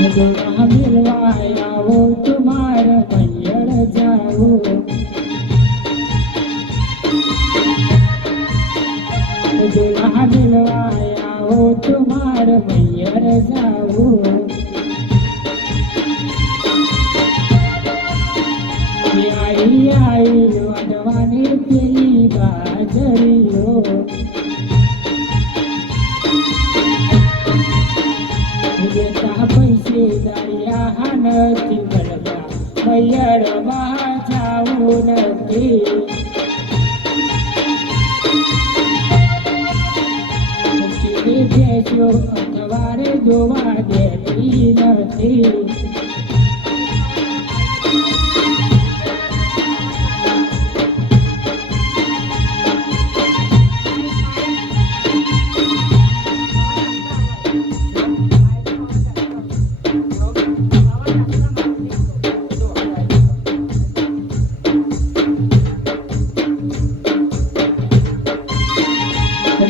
दुल्हा मिलवाया वो तुम्हारे मैयर जाओ दुल्हा मिलवाया वो तुम्हारे मैयर जाओ आई आई वनवानी पेली बाजरियो देता पैसे दरिया नदी बलगा मैयर जाऊ नदी भेजो अखबारे जोवा देती नदी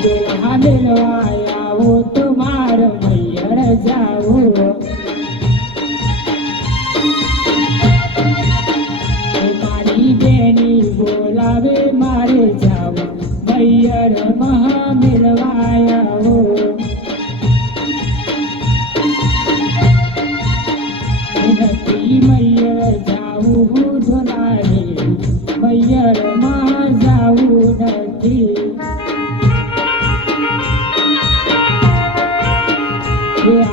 दुल्हा मिलवाया वो तुम्हारे मैयर जाओ मारी बेनी बोलावे मारे जाओ मैयर महा मिलवाया वो नदी मैयर जाऊ ढोलारे मैयर महा जाऊ नदी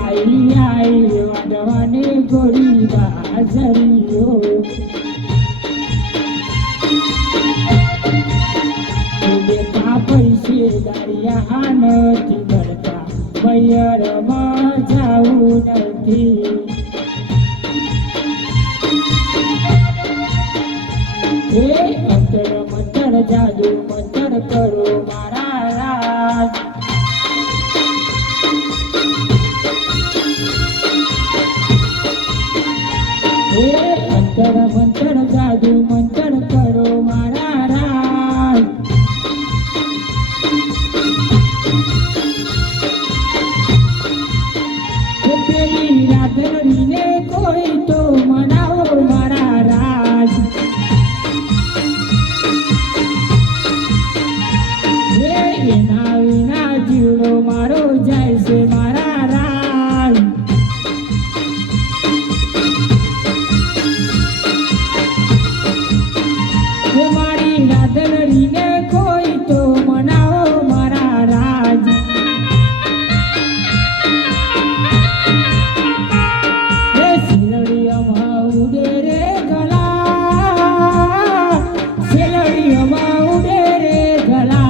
आई आई वनवाने गोरी बाजरियो देता पैसे दरिया नदी बड़का मैयर जाऊ नदी अंतर मंतर जादू मंतर करो मारा राज अंतर मंतर जादू मंतर करो मारा राज पेली राधरी ने कोई तो मनाओ मारा राज एना विना जीवड़ो मारो जाय से मारा राज राधनरीने कोई तो मनाओ मारा राज सेलड़िया उड़े रे गला सेलड़िया उड़े रे गला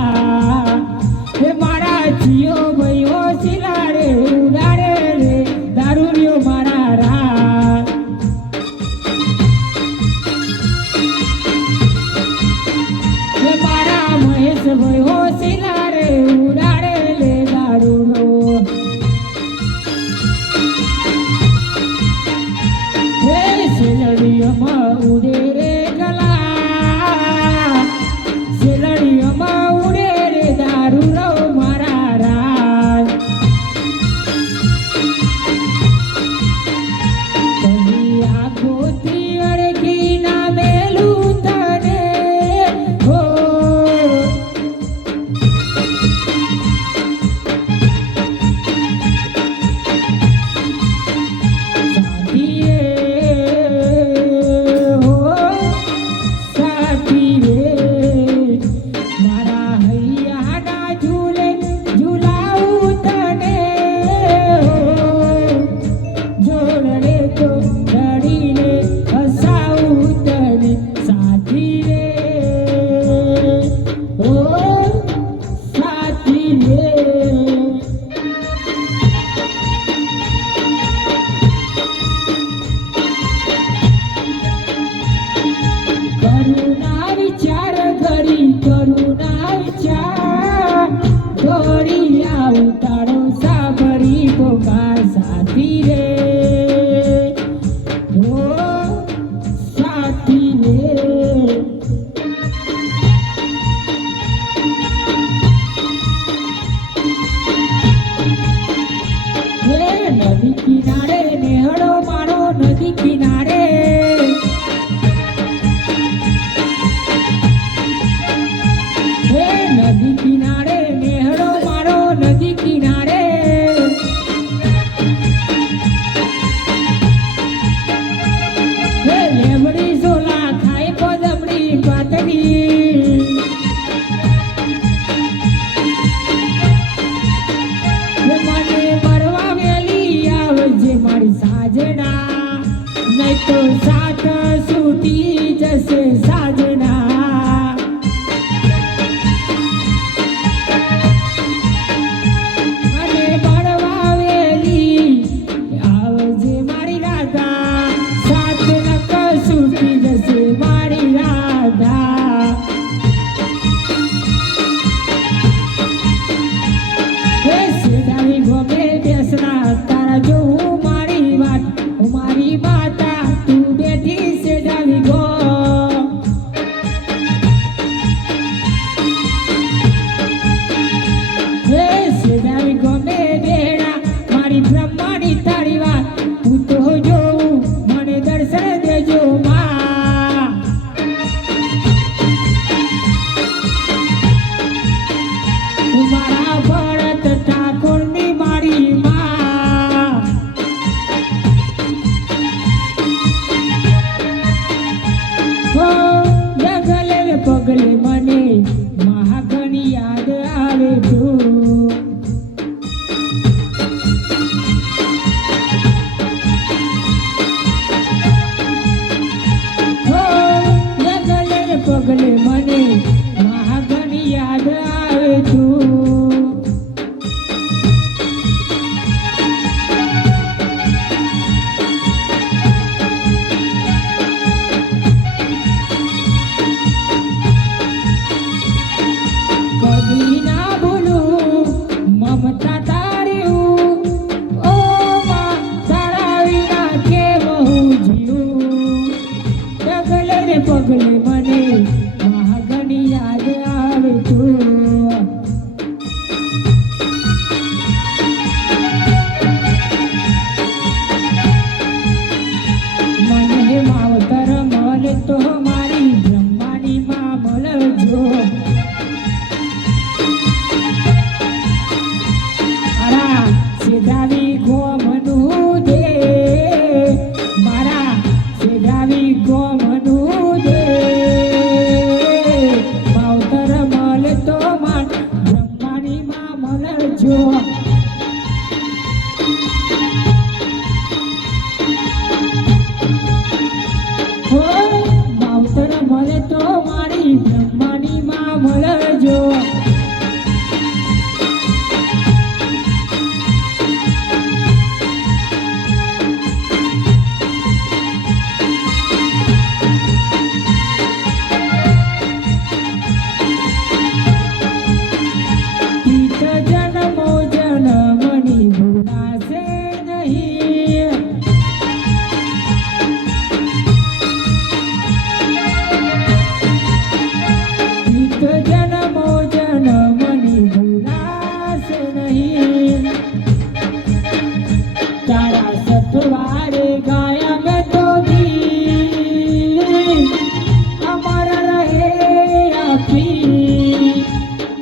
मारा जियो भयो सिला रे उड़ारे रे दारूलियो मारा राज महेश भयो सिला रे उड़ारे ले दारूलो सेलड़िया उड़े रे गला सेलड़िया उड़े रे दारूलो मारा राज कहीं आगो तियर की ना मेलू तने हो નદી કિનારે નેહળો આવજે મારી સાજના, નહીં તો સાથ છૂટી જશે સાજના. અને મળવા વેલી આવજે મારી રાધા, સાથ નક છૂટી જશે મારી રાધા. હે સેડાવી ગમે બેસના તારા જોઉં મારી વાત, હું મારી માતા તું બેઠી સેડાવી ગો. હે સેડાવી ગમે બેડા મારી બ્રહ્માની તારી વાત, તું તો જોઉં મને દર્શન દેજો માં. હું મારા ભરત ઠાકોરની મારી માં. હો ડગલે ને પગલે મને મહાગની યાદ આવે તું. હો ડગલે ને પગલે મને મહાગની યાદ આવે તું. કદી ના ભૂલું મમતા તારી, ઓ માં તારા વિના કેમ હું જીવું. ડગલે ને પગલે મને મહાગની યાદ આવે તું. મને માવતર મળે તો મારી બ્રહ્માની માં મળજો. મારા સેડાવી ગોમનું દે, મારા સેડાવી ગોમનું દે. માવતર મળે તો માર બ્રહ્માની માં મળજો. હો માવતર મળે તો મારી બ્રહ્માની માં મળજો. પિત જન્મો જન્મની ભૂલાશે નહીં. પિત જન્મો જન્મની ભૂલાશે નહીં. તારા સતવારે ગાયા મેં તો ગીત, અમર રહે આપી.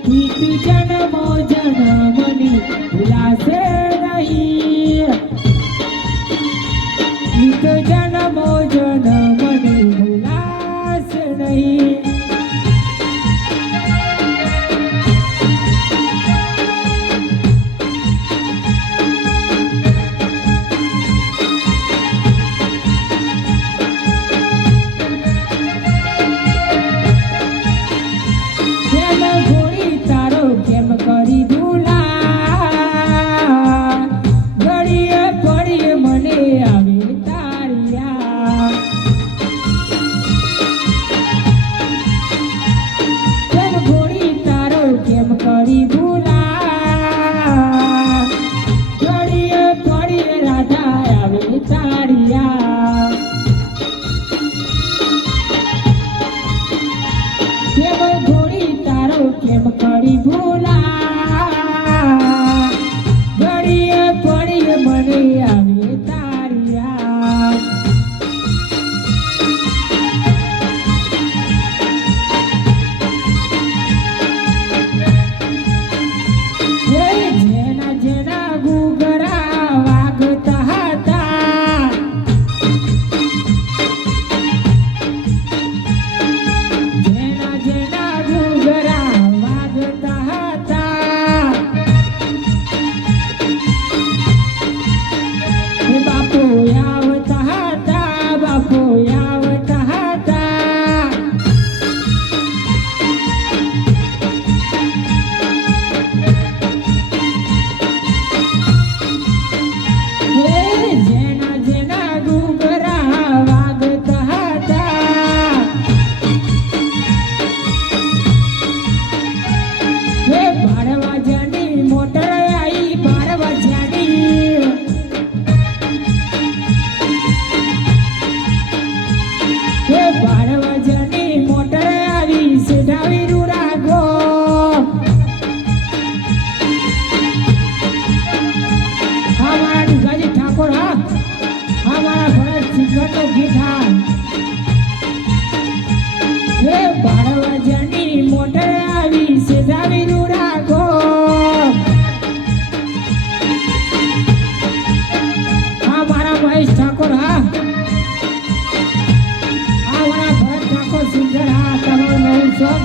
પિત જન્મો જન્મની ભૂલાશે નહીં. પિત જન્મો જન્મની ભૂલાશે નહીં. કેમ ઘોડી તારો કેમ કરી ભૂલા, ઘડીએ પડીએ મને આવે તારિયા. કેમ ઘોડી તારો કેમ કરી ભૂલા, ઘડીએ પડીએ રાધા આવે તારિયા. કેમ ઘોડી તારો કેમ કરી ભૂલા, ઘડીએ પડીએ મને આવે તારિયા. હે જેના જેના ઘૂઘરા વાગતા હતા, બાપુ આવતા હતા, બાપુ આવતા હતા. હે જેના જેના ઘૂઘરા વાગતા હતા. હે 12 વાગ્યાની મોટર આવી, 12 વાગ્યાની. હે 12 વાગ્યાની મોટર આવી, સેઢાવી રૂરાગો. હા મારા નિગાજી ઠાકોર, હા હા મારા ભરત સિંગરનો ગીત, હા. હે 12 વાગ્યાની મોટર આવી, સેઢાવી રૂરાગો. હા મારા મહેશ ઠાકોર, હા હા મારા ભરત ઠાકોર સિંગર, હા તમારું નવું સોંગ